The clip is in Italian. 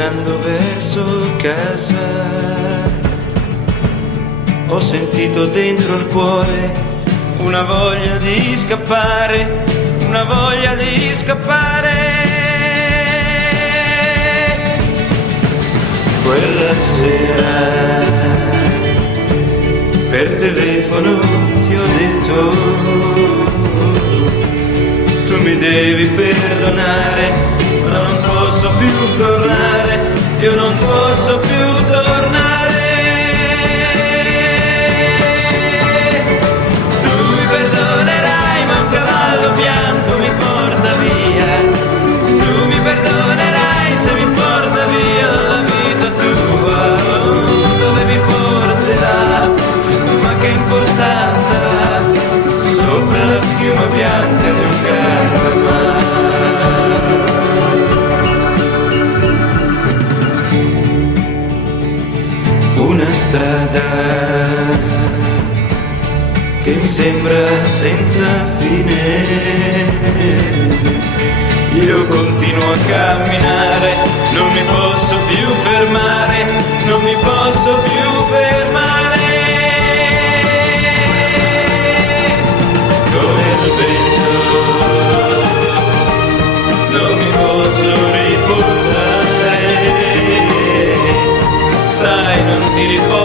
camminando verso casa, ho sentito dentro il cuore una voglia di scappare, una voglia di scappare. Quella sera per telefono ti ho detto: tu mi devi perdonare, ma non posso più tornare, io non posso più tornare. Tu mi perdonerai, ma un cavallo bianco mi porta via. Tu mi perdonerai se mi porta via dalla vita tua. Dove mi porterà? Ma che importanza ha? Sopra la schiuma bianca di un carro. Una strada che mi sembra senza fine, io continuo a camminare, non mi posso più fermare, non mi posso più fermare. Come il vento non mi posso riposare, sai, non si riposa